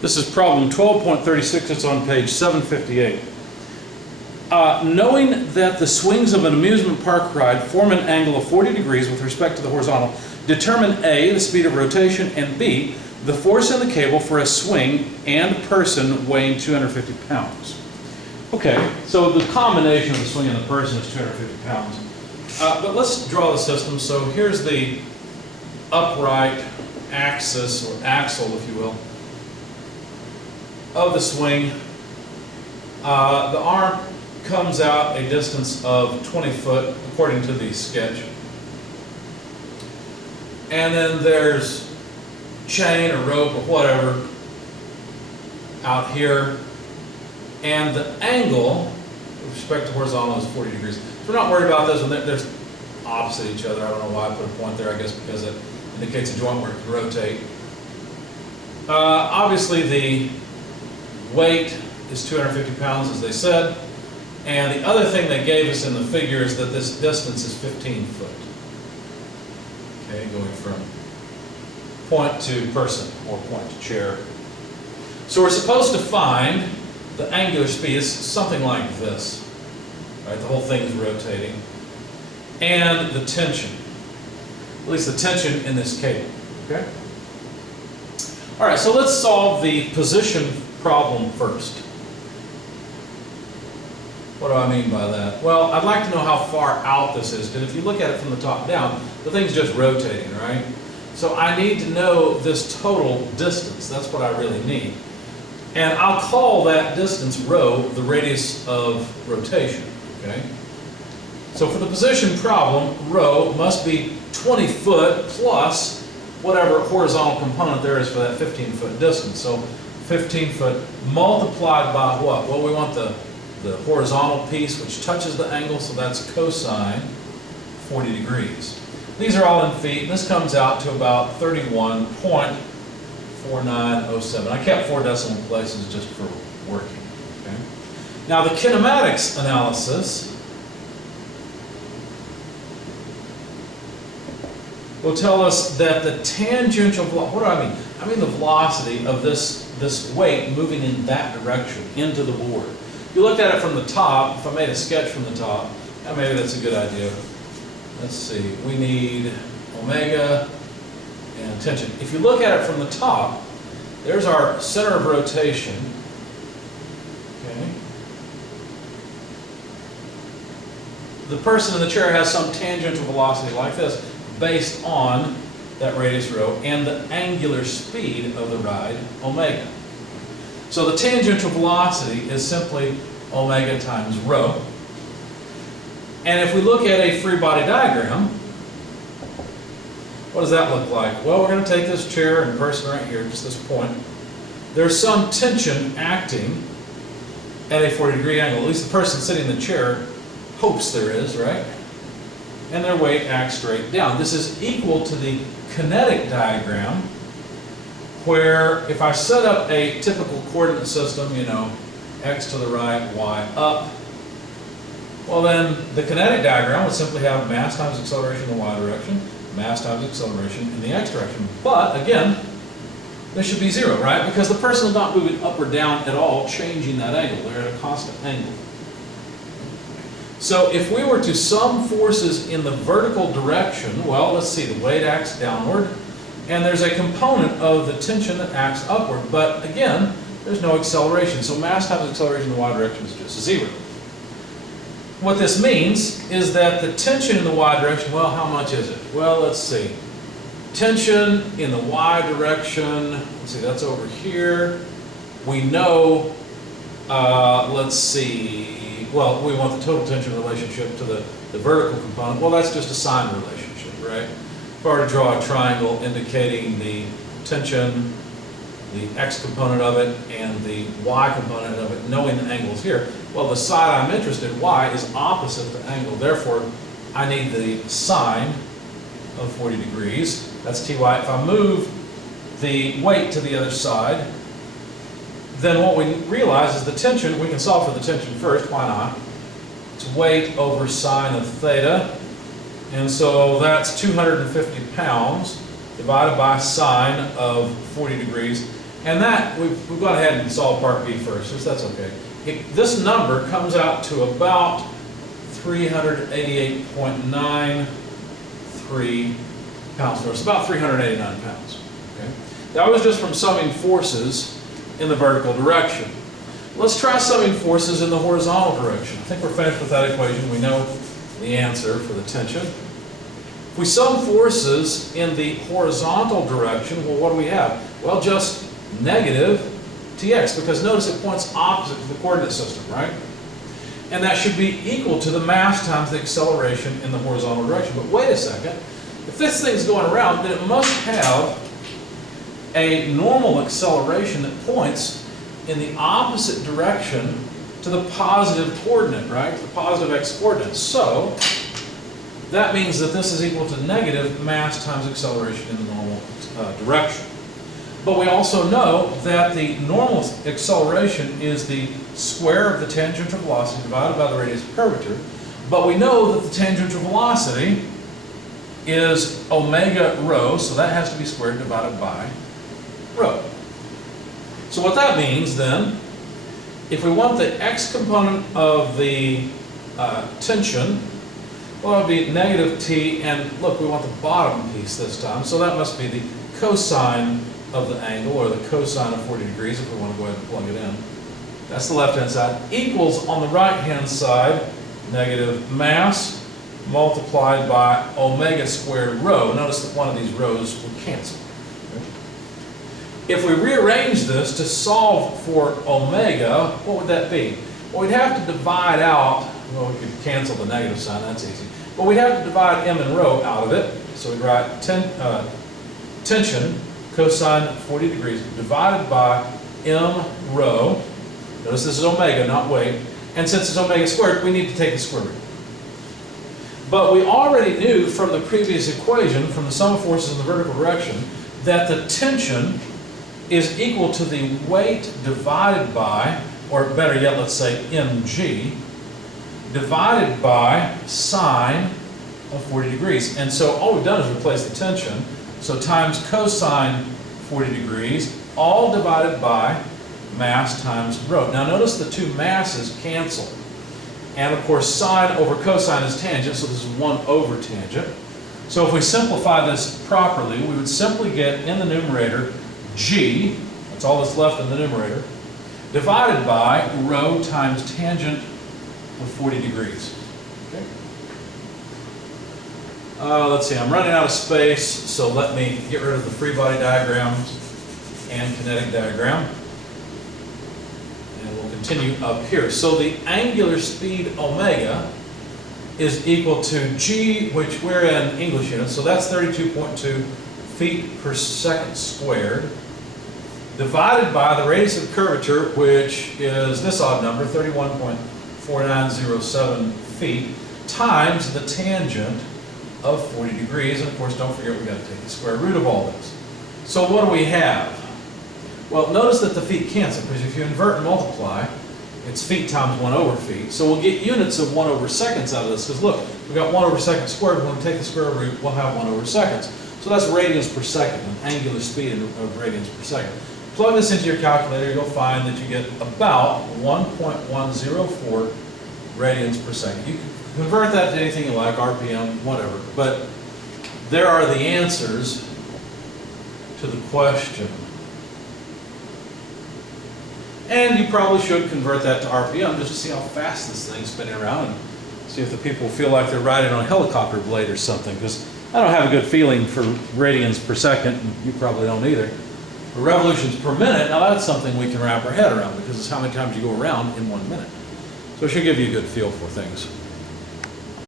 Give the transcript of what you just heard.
This is problem 12.36. It's on page 758. Knowing that the swings of an amusement park ride form an angle of 40 degrees with respect to the horizontal, determine A, the speed of rotation, and B, the force in the cable for a swing and person weighing 250 pounds. Okay, so the combination of the swing and the person is 250 pounds. But let's draw the system. So here's the upright axis, or axle, if you will, of the swing. The arm comes out a distance of 20 foot, according to the sketch. And then there's chain or rope or whatever out here. And the angle, with respect to horizontal, is 40 degrees. So we're not worried about this one. They're opposite each other. I don't know why I put a point there. I guess because it indicates a joint where it can rotate. Obviously, the weight is 250 pounds, as they said. And the other thing they gave us in the figure is that this distance is 15 foot. Okay, going from point to person, or point to chair. So we're supposed to find the angular speed. Is something like this. Right, the whole thing is rotating. And the tension. At least the tension in this cable. Okay? All right, so let's solve the position problem first. What do I mean by that? Well, I'd like to know how far out this is, because if you look at it from the top down, the thing's just rotating, right? So I need to know this total distance. That's what I really need. And I'll call that distance rho, the radius of rotation, okay? So for the position problem, rho must be 20 foot plus whatever horizontal component there is for that 15 foot distance. So 15 foot multiplied by what? Well, we want the horizontal piece which touches the angle, so that's cosine 40 degrees. These are all in feet, and this comes out to about 31.4907. I kept 4 decimal places just for working. Okay? Now the kinematics analysis will tell us that the tangential velocity, what do I mean? I mean the velocity of this weight moving in that direction into the board. If you looked at it from the top, if I made a sketch from the top, maybe that's a good idea. Let's see, we need omega and tension. If you look at it from the top, there's our center of rotation. Okay. The person in the chair has some tangential velocity like this based on that radius rho and the angular speed of the ride, omega. So the tangential velocity is simply omega times rho. And if we look at a free body diagram, what does that look like? Well, we're going to take this chair and person right here, just this point. There's some tension acting at a 40 degree angle. At least the person sitting in the chair hopes there is, right? And their weight acts straight down. This is equal to the kinetic diagram, where if I set up a typical coordinate system, you know, x to the right, y up, well then the kinetic diagram would simply have mass times acceleration in the y direction, mass times acceleration in the x direction. But again, this should be 0, right? Because the person is not moving up or down at all, changing that angle. They're at a constant angle. So if we were to sum forces in the vertical direction, well, let's see, the weight acts downward, and there's a component of the tension that acts upward. But again, there's no acceleration. So mass times acceleration in the y direction is just 0. What this means is that the tension in the y direction, well, how much is it? Well, let's see. Tension in the y direction, let's see, that's over here. We know, let's see, well, we want the total tension relationship to the vertical component. Well, that's just a sine relationship, right? If I were to draw a triangle indicating the tension, the x component of it, and the y component of it, knowing the angles here, well, the side I'm interested in, y, is opposite the angle. Therefore, I need the sine of 40 degrees. That's ty. If I move the weight to the other side, then what we realize is the tension, we can solve for the tension first, why not? It's weight over sine of theta. And so that's 250 pounds divided by sine of 40 degrees. And that, we've gone ahead and solved part B first, so that's okay. This number comes out to about 388.93 pounds. It's about 389 pounds. Okay? That was just from summing forces in the vertical direction. Let's try summing forces in the horizontal direction. I think we're finished with that equation. We know the answer for the tension. If we sum forces in the horizontal direction, well, what do we have? Well, just negative Tx, because notice it points opposite to the coordinate system, right? And that should be equal to the mass times the acceleration in the horizontal direction. But wait a second, if this thing's going around, then it must have a normal acceleration that points in the opposite direction to the positive coordinate, right? The positive x coordinate. So that means that this is equal to negative mass times acceleration in the normal direction. But we also know that the normal acceleration is the square of the tangential velocity divided by the radius of curvature. But we know that the tangential velocity is omega rho, so that has to be squared divided by rho. So what that means then, if we want the x component of the tension, well, it would be negative t, and look, we want the bottom piece this time, so that must be the cosine of the angle, or the cosine of 40 degrees, if we want to go ahead and plug it in. That's the left-hand side, equals on the right-hand side, negative mass multiplied by omega squared rho. Notice that one of these rho's will cancel. If we rearrange this to solve for omega, what would that be? Well, we'd have to divide out, well, we could cancel the negative sign, that's easy. But we'd have to divide m and rho out of it. So we'd write tension, cosine 40 degrees, divided by m rho. Notice this is omega, not weight. And since it's omega squared, we need to take the square root. But we already knew from the previous equation, from the sum of forces in the vertical direction, that the tension is equal to the weight divided by, or better yet, let's say mg, divided by sine of 40 degrees. And so all we've done is replace the tension. So times cosine 40 degrees, all divided by mass times rho. Now notice the two masses cancel. And of course sine over cosine is tangent, so this is 1 over tangent. So if we simplify this properly, we would simply get in the numerator g, that's all that's left in the numerator, divided by rho times tangent of 40 degrees. Okay. Let's see, I'm running out of space, so let me get rid of the free body diagrams and kinetic diagram. And we'll continue up here. So the angular speed omega is equal to g, which we're in English units, so that's 32.2 feet per second squared, divided by the radius of curvature, which is this odd number, 31.4907 feet, times the tangent of 40 degrees. And of course, don't forget we've got to take the square root of all this. So what do we have? Well, notice that the feet cancel, because if you invert and multiply, it's feet times 1 over feet. So we'll get units of 1 over seconds out of this, because look, we've got 1 over second squared. When we take the square root, we'll have 1 over seconds. So that's radians per second, an angular speed of radians per second. Plug this into your calculator, you'll find that you get about 1.104 radians per second. You can convert that to anything you like, RPM, whatever. But there are the answers to the question. And you probably should convert that to RPM just to see how fast this thing's spinning around and see if the people feel like they're riding on a helicopter blade or something, because I don't have a good feeling for radians per second, and you probably don't either. For revolutions per minute, now that's something we can wrap our head around, because it's how many times you go around in 1 minute. So it should give you a good feel for things.